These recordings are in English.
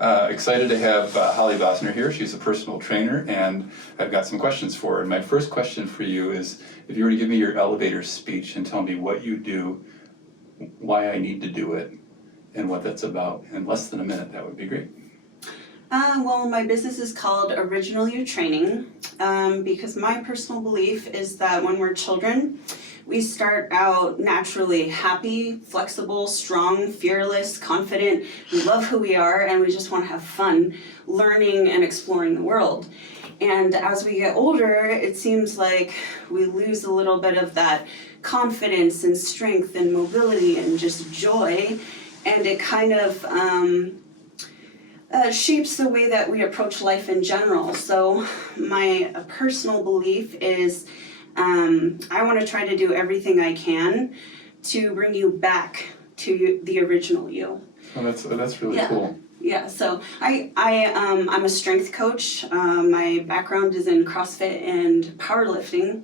Excited to have Holli Bosnar here. She's a personal trainer, and I've got some questions for her. And my first question for you is, if you were to give me your elevator speech and tell me what you do, why I need to do it, and what that's about in less than a minute, that would be great. Well, my business is called Original You Training because my personal belief is that when we're children, we start out naturally happy, flexible, strong, fearless, confident. We love who we are and we just want to have fun learning and exploring the world. And as we get older, it seems like we lose a little bit of that confidence and strength and mobility and just joy. And it kind of shapes the way that we approach life in general. So my personal belief is I want to try to do everything I can to bring you back to the original you. Oh, that's really cool. Yeah, so I'm a strength coach. My background is in CrossFit and powerlifting.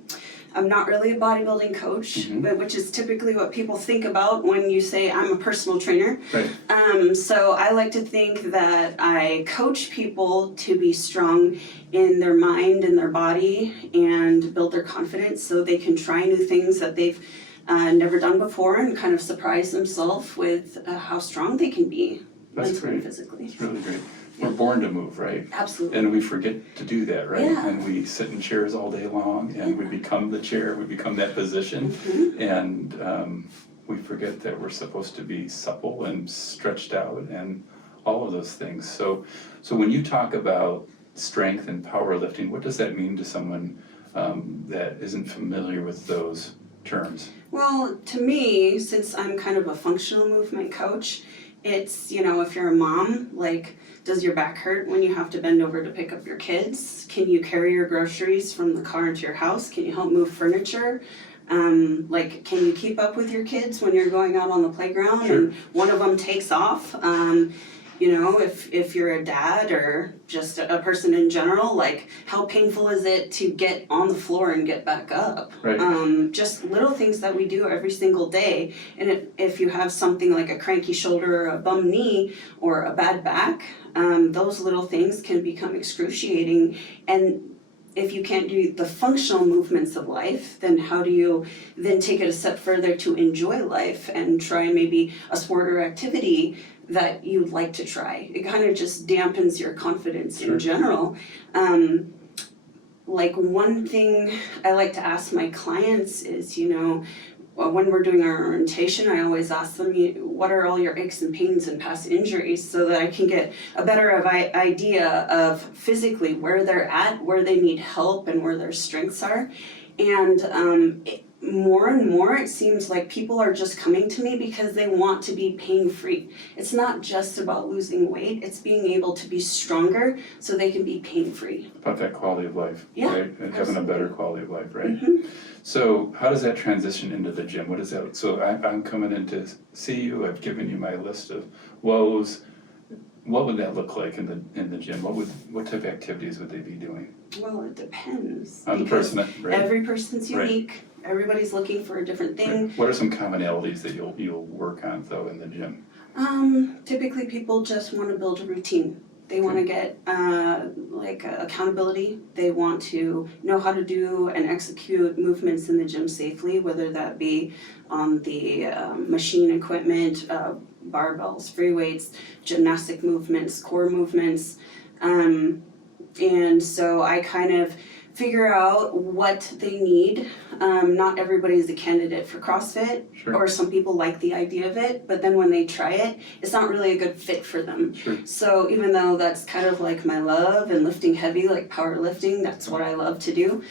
I'm not really a bodybuilding coach, but which is typically what people think about when you say I'm a personal trainer. Right. So I like to think that I coach people to be strong in their mind and their body and build their confidence so they can try new things that they've never done before and kind of surprise themselves with how strong they can be mentally and physically. That's really great. We're born to move, right? Absolutely. And we forget to do that, right? Yeah. And we sit in chairs all day long, and we become the chair, we become that position, and we forget that we're supposed to be supple and stretched out and all of those things. So when you talk about strength and powerlifting, what does that mean to someone that isn't familiar with those terms? Well, to me, since I'm kind of a functional movement coach, it's, if you're a mom, like, does your back hurt when you have to bend over to pick up your kids? Can you carry your groceries from the car into your house? Can you help move furniture? Can you keep up with your kids when you're going out on the playground and one of them takes off? If you're a dad or just a person in general, like, how painful is it to get on the floor and get back up? Right. Just little things that we do every single day. And if you have something like a cranky shoulder or a bum knee or a bad back, those little things can become excruciating. And if you can't do the functional movements of life, then how do you then take it a step further to enjoy life and try maybe a sport or activity that you'd like to try? It kind of just dampens your confidence in general. One thing I like to ask my clients is, when we're doing our orientation, I always ask them, what are all your aches and pains and past injuries, so that I can get a better idea of physically where they're at, where they need help, and where their strengths are. And more and more, it seems like people are just coming to me because they want to be pain-free. It's not just about losing weight, it's being able to be stronger so they can be pain-free. About that quality of life, right? And having a better quality of life, right? So how does that transition into the gym? What is that? So I'm coming in to see you, I've given you my list of woes. What would that look like in the gym? What type of activities would they be doing? Well, it depends. On the person, right? Every person's unique. Right. Everybody's looking for a different thing. Right. What are some commonalities that you'll work on though in the gym? Typically people just want to build a routine. They want to get accountability. They want to know how to do and execute movements in the gym safely, whether that be on the machine equipment, barbells, free weights, gymnastic movements, core movements. And so I kind of figure out what they need. Not everybody is a candidate for CrossFit, or some people like the idea of it, but then when they try it, it's not really a good fit for them. So even though that's kind of like my love, and lifting heavy, like powerlifting, that's what I love to do.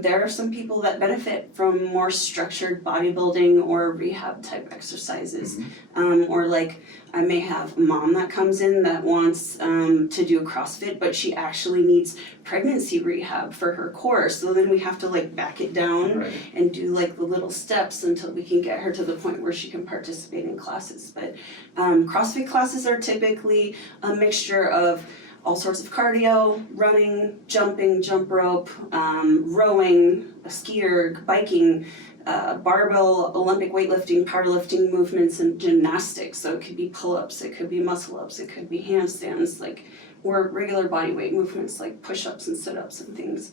There are some people that benefit from more structured bodybuilding or rehab type exercises. Or like I may have a mom that comes in that wants to do CrossFit, but she actually needs pregnancy rehab for her core. So then we have to like back it down and do like the little steps until we can get her to the point where she can participate in classes. But CrossFit classes are typically a mixture of all sorts of cardio, running, jumping, jump rope, rowing, skier, biking, barbell, Olympic weightlifting, powerlifting movements, and gymnastics. So it could be pull-ups, it could be muscle-ups, it could be handstands, like, or regular body weight movements like push-ups and sit-ups and things.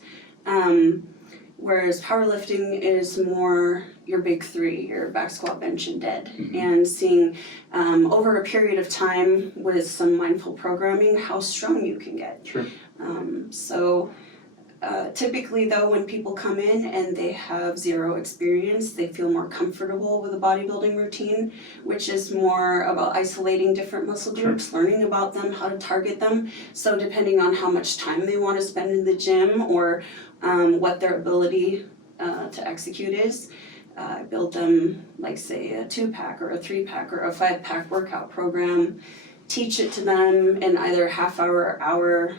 Whereas powerlifting is more your big three, your back squat, bench, and dead. And seeing over a period of time with some mindful programming how strong you can get. Sure. Typically though, when people come in and they have zero experience, they feel more comfortable with a bodybuilding routine, which is more about isolating different muscle groups, learning about them, how to target them. So depending on how much time they want to spend in the gym or what their ability to execute is, I build them like say a 2-pack or a 3-pack or a 5-pack workout program, teach it to them in either half-hour or hour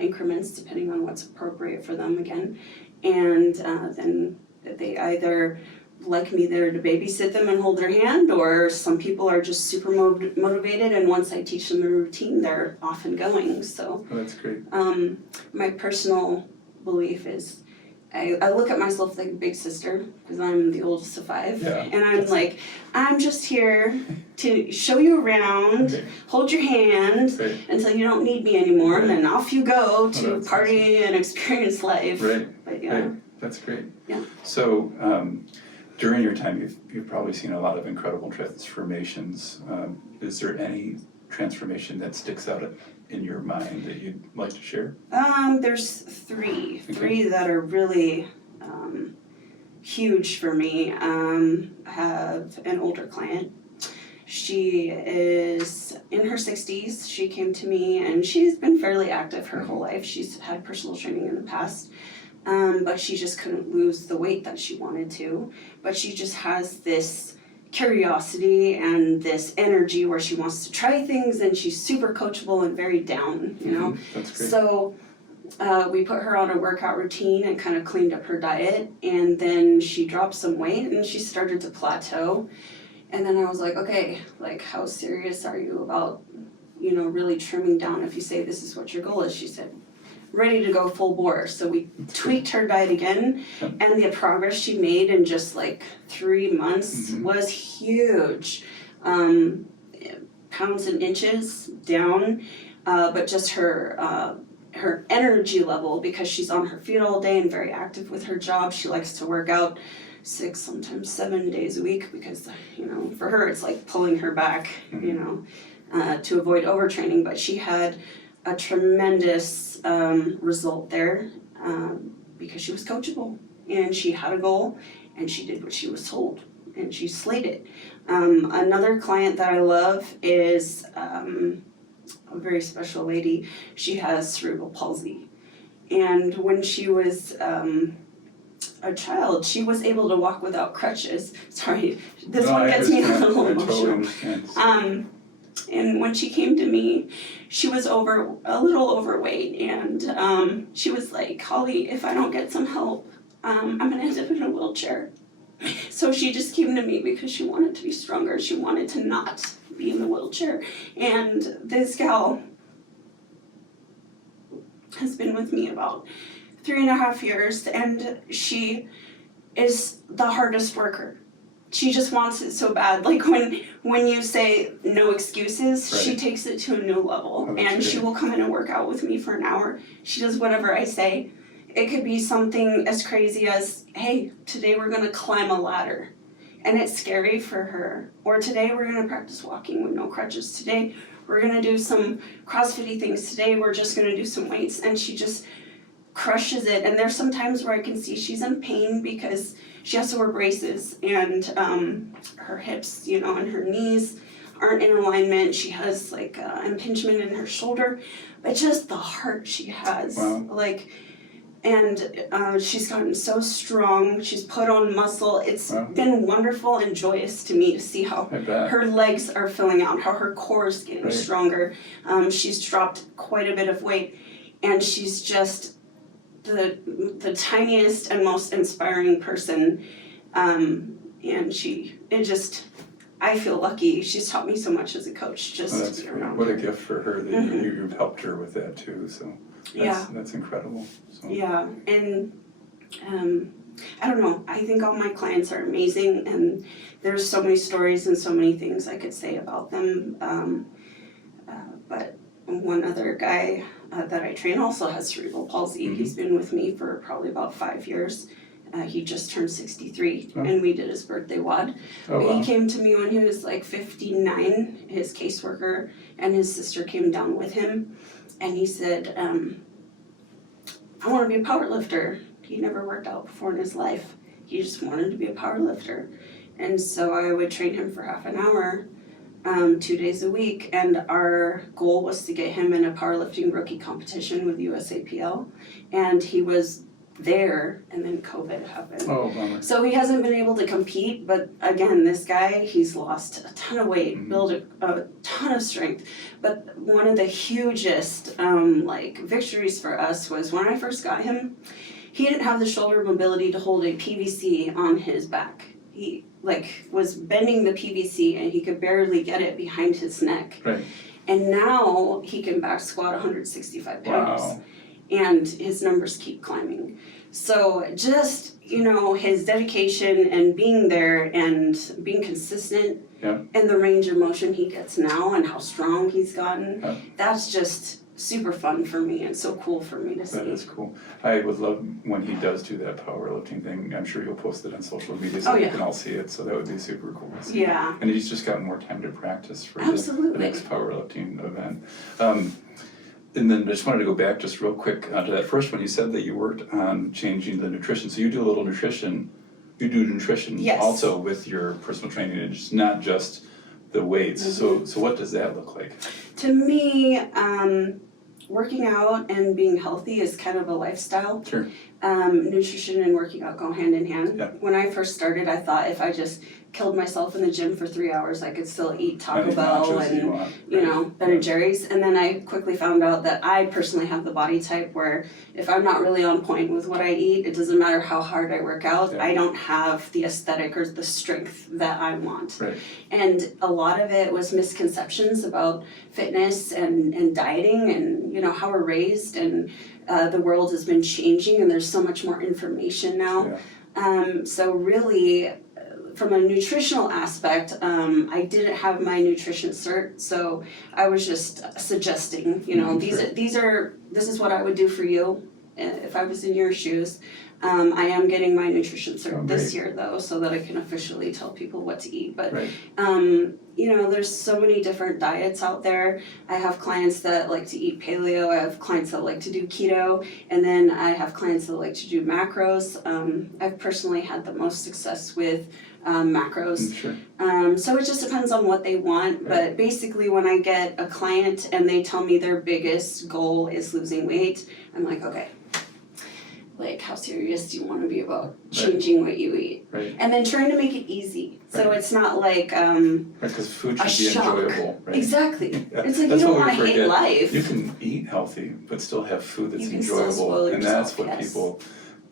increments depending on what's appropriate for them again, and then they either like me there to babysit them and hold their hand, or some people are just super motivated, and once I teach them the routine they're off and going. So that's great. My personal belief is I look at myself like a big sister because I'm the oldest of 5, and I'm like, I'm just here to show you around, hold your hand until you don't need me anymore, and then off you go to party and experience life. But that's great. So during your time, you've probably seen a lot of incredible transformations. Is there any transformation that sticks out in your mind that you'd like to share? There's three that are really huge for me. I have an older client. She is in her 60s. She came to me and she's been fairly active her whole life. She's had personal training in the past, but she just couldn't lose the weight that she wanted to. But she just has this curiosity and this energy where she wants to try things, and she's super coachable and very down, you know. That's great. So we put her on a workout routine and kind of cleaned up her diet, and then she dropped some weight and she started to plateau. And then I was like, okay, like how serious are you about, you know, really trimming down if you say this is what your goal is? She said, ready to go full bore. So we tweaked her diet again, and the progress she made in just like 3 months was huge. Pounds and inches down, but just her energy level, because she's on her feet all day and very active with her job. She likes to work out 6, sometimes 7 days a week because, you know, for her it's like pulling her back, you know, to avoid overtraining. But she had a tremendous result there because she was coachable and she had a goal and she did what she was told and she slayed it. Another client that I love is a very special lady. She has cerebral palsy, and when she was a child, she was able to walk without crutches. Sorry, this one gets me a little emotional. And when she came to me, she was a little overweight, and she was like, Holly, if I don't get some help, I'm gonna end up in a wheelchair. So she just came to me because she wanted to be stronger. She wanted to not be in the wheelchair. And this gal has been with me about 3.5 years, and she is the hardest worker. She just wants it so bad. Like when you say no excuses, she takes it to a new level, and she will come in and work out with me for an hour. She does whatever I say. It could be something as crazy as, hey, today we're gonna climb a ladder, and it's scary for her. Or today we're gonna practice walking with no crutches. Today we're gonna do some CrossFit-y things. Today we're just gonna do some weights, and she just crushes it. And there's some times where I can see she's in pain because she has to wear braces, and her hips, you know, and her knees aren't in alignment. She has like impingement in her shoulder, but just the heart she has, like, and she's gotten so strong. She's put on muscle. It's been wonderful and joyous to me to see how her legs are filling out, how her core is getting stronger. She's dropped quite a bit of weight, and she's just the tiniest and most inspiring person. And I feel lucky. She's taught me so much as a coach, just that's to be great. around What her. a gift for her that you've helped her with that too. So that's incredible. So. Yeah, and I don't know, I think all my clients are amazing, and there's so many stories and so many things I could say about them. But one other guy that I train also has cerebral palsy. Mm-hmm. He's been with me for probably about 5 years. He just turned 63, and we did his birthday WOD. Oh, wow. He came to me when he was like 59, his caseworker and his sister came down with him, and he said, I want to be a power lifter. He never worked out before in his life. He just wanted to be a power lifter. And so I would train him for half an hour, 2 days a week, and our goal was to get him in a powerlifting rookie competition with USAPL, and he was there, and then COVID happened. Oh, bummer. So he hasn't been able to compete, but again, this guy, he's lost a ton of weight, built a ton of strength. But one of the hugest victories for us was when I first got him, he didn't have the shoulder mobility to hold a PVC on his back. He was bending the PVC and he could barely get it behind his neck. Right. And now he can back squat 165 pounds. Wow. And his numbers keep climbing. So just, his dedication and being there and being consistent, Yeah. and the range of motion he gets now and how strong he's gotten, Yeah. that's just super fun for me and so cool for me to see. That is cool. I would love when he does do that powerlifting thing. I'm sure you'll post it on social media so we can all see it. So that would be super cool to see. Yeah. And he's just got more time to practice for the Absolutely. next powerlifting event. And then I just wanted to go back just real quick to that first one. You said that you worked on changing the nutrition. So you do a little nutrition. You do nutrition Yes. also with your personal training. It's not just the weights. So what does that look like? To me, working out and being healthy is kind of a lifestyle. Sure. Nutrition and working out go hand in hand. Yeah. When I first started, I thought if I just killed myself in the gym for 3 hours, I could still eat Taco Many Bell nachos and you want, Ben and Jerry's. And then I quickly found out that I personally have the body type where if I'm not really on point with what I eat, it doesn't matter how hard I work out, Yeah. I don't have the aesthetic or the strength that I want. Right. And a lot of it was misconceptions about fitness and dieting and how we're raised, and the world has been changing and there's so much more information now. Yeah. So really, from a nutritional aspect, I didn't have my nutrition cert, so I was just suggesting, this is what I would do for you if I was in your shoes. I am getting my nutrition cert this year though, so that I can officially tell people what to eat. But there's so many different diets out there. I have clients that like to eat paleo, I have clients that like to do keto, and then I have clients that like to do macros. I've personally had the most success with macros. Sure. So it just depends on what they want, but basically when I get a client and they tell me their biggest goal is losing weight, I'm like, okay, how serious do you want to be about changing what you eat? Right. And then trying to make it easy. So it's not like because food a should be shock. enjoyable, right? Exactly. Yeah. It's like That's you don't what we want to hate forget. life. You can eat healthy, but still have food that's You can still enjoyable, spoil and yourself, that's what yes. people,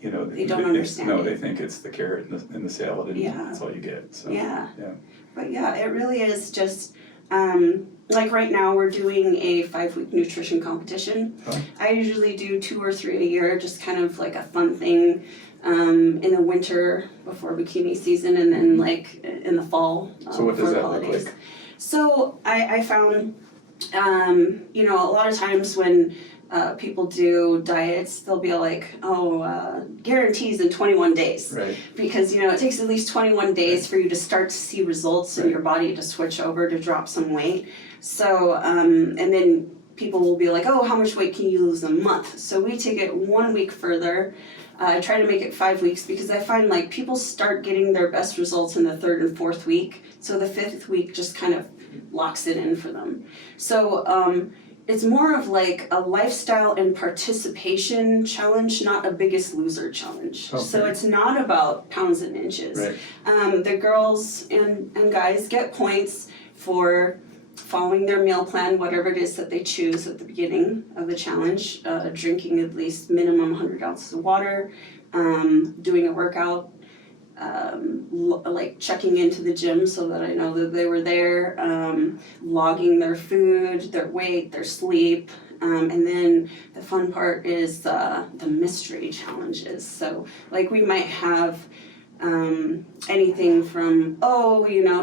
They don't understand No, it. they think it's the carrot and the salad, and Yeah. that's all you get. So, Yeah. yeah. But yeah, it really is just right now we're doing a 5-week nutrition competition. Oh. I usually do 2 or 3 a year, just kind of like a fun thing in the winter before bikini season, and then in the fall So what does before the that look holidays. like? So I found a lot of times when people do diets, they'll be like, guarantees in 21 days. Right. Because, it takes at least 21 days for you to start to see results in your body to switch over to drop some weight. So, and then people will be like, how much weight can you lose in a month? So we take it 1 week further. I try to make it 5 weeks because I find people start getting their best results in the 3rd and 4th week. So the 5th week just kind of locks it in for them. So, it's more of a lifestyle and participation challenge, not a biggest loser challenge. Okay. So it's not about pounds and inches. Right. The girls and guys get points for following their meal plan, whatever it is that they choose at the beginning of the challenge, drinking at least minimum 100 ounces of water, doing a workout, checking into the gym so that I know that they were there, logging their food, their weight, their sleep, And then the fun part is the mystery challenges. So like we might have anything from,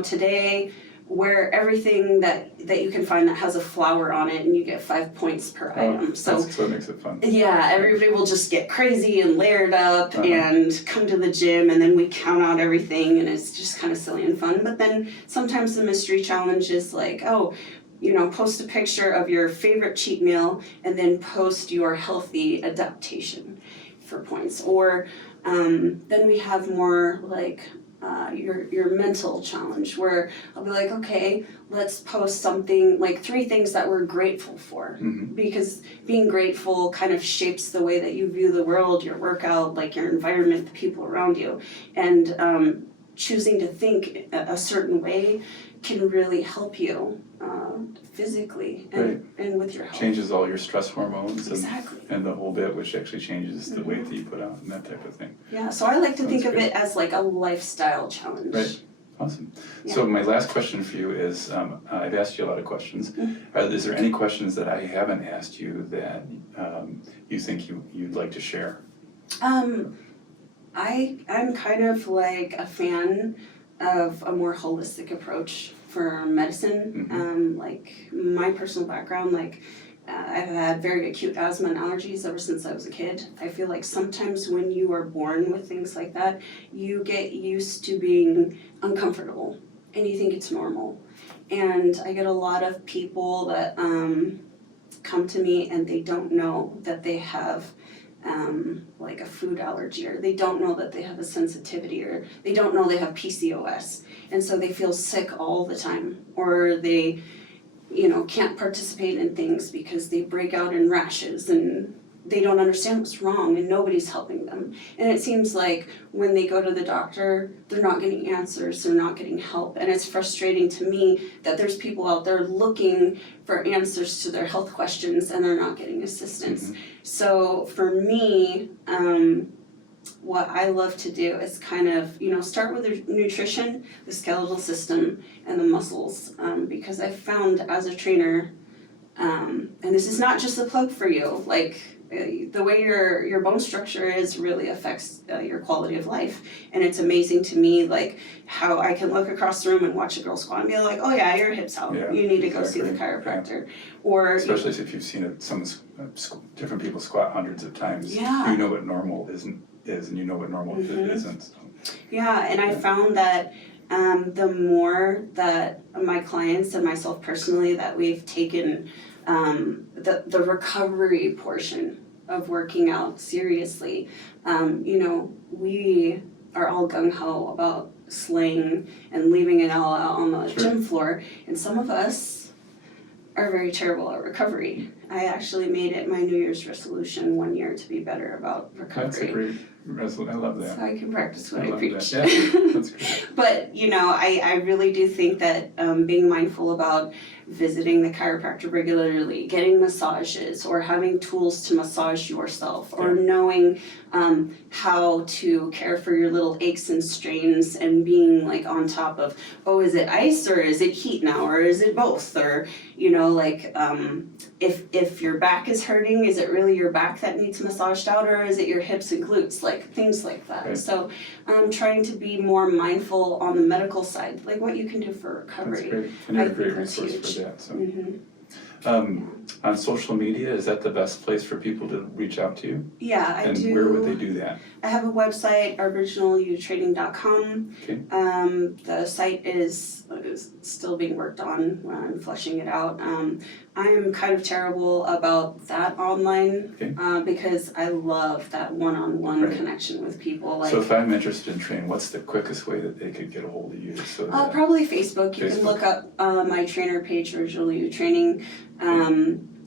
today wear everything that you can find that has a flower on it and you get 5 points per item. So it makes it fun. yeah, everybody will just get crazy and layered up and come to the gym, and then we count out everything, and it's just kind of silly and fun. But then sometimes the mystery challenge is like, post a picture of your favorite cheat meal and then post your healthy adaptation for points. Or then we have more like your mental challenge, where I'll be like, okay, let's post something like 3 things that we're grateful for, because being grateful kind of shapes the way that you view the world, your workout, like your environment, the people around you, and choosing to think a certain way can really help you physically and with your health. Changes all your stress hormones Exactly. and the whole bit, which actually changes the weight that you put on and that type of thing. Yeah, so I like to think of it as like a lifestyle challenge. Right. Awesome. Yeah. So my last question for you is, I've asked you a lot of questions. Is there any questions that I haven't asked you that you think you'd like to share? I'm kind of like a fan of a more holistic approach for medicine. Like my personal background, I've had very acute asthma and allergies ever since I was a kid. I feel like sometimes when you are born with things like that, you get used to being uncomfortable and you think it's normal. And I get a lot of people that come to me and they don't know that they have like a food allergy, or they don't know that they have a sensitivity, or they don't know they have PCOS, and so they feel sick all the time, or they can't participate in things because they break out in rashes and they don't understand what's wrong and nobody's helping them. And it seems like when they go to the doctor, they're not getting answers, they're not getting help. And it's frustrating to me that there's people out there looking for answers to their health questions and they're not getting assistance. So for me, what I love to do is kind of, start with the nutrition, the skeletal system, and the muscles, because I found as a trainer, and this is not just a plug for you, the way your bone structure is really affects your quality of life. And it's amazing to me, how I can look across the room and watch a girl squat and be like, oh yeah, your hip's out. Yeah, you need to go see the chiropractor. Or especially if you've seen different people squat hundreds of times. Yeah. You know what normal is, and you know what normal isn't. So. Yeah, and I found that the more that my clients and myself personally that we've taken the recovery portion of working out seriously, we are all gung-ho about slaying and leaving it all out on the gym floor, and some of us are very terrible at recovery. I actually made it my New Year's resolution 1 year to be better about recovery. That's a great resolution. I love that. So I can practice what I preach. That. Yeah, that's great. But, I really do think that being mindful about visiting the chiropractor regularly, getting massages, or having tools to massage yourself, or knowing how to care for your little aches and strains, and being on top of, is it ice or is it heat now, or is it both, or if your back is hurting, is it really your back that needs massaged out, or is it your hips and glutes, things like that. Right. So I'm trying to be more mindful on the medical side, what you can do for recovery. That's great. And you're a great resource for that. So. On social media, is that the best place for people to reach out to you? Yeah, I do. And where would they do that? I have a website, originalutraining.com. Okay. The site is still being worked on. I'm fleshing it out. I am kind of terrible about that online, because I love that one-on-one connection with people. So if I'm interested in training, what's the quickest way that they could get a hold of you? So probably Facebook. You can look up my trainer page, Original You Training.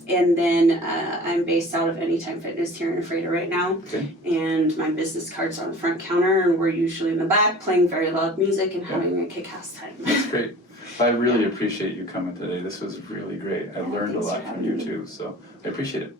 And then I'm based out of Anytime Fitness here in Ephrata right now. Okay. And my business card's on the front counter, and we're usually in the back playing very loud music and having a kick-ass time. That's great. I really appreciate you coming today. This was really great. I learned a lot from you too, so I appreciate it.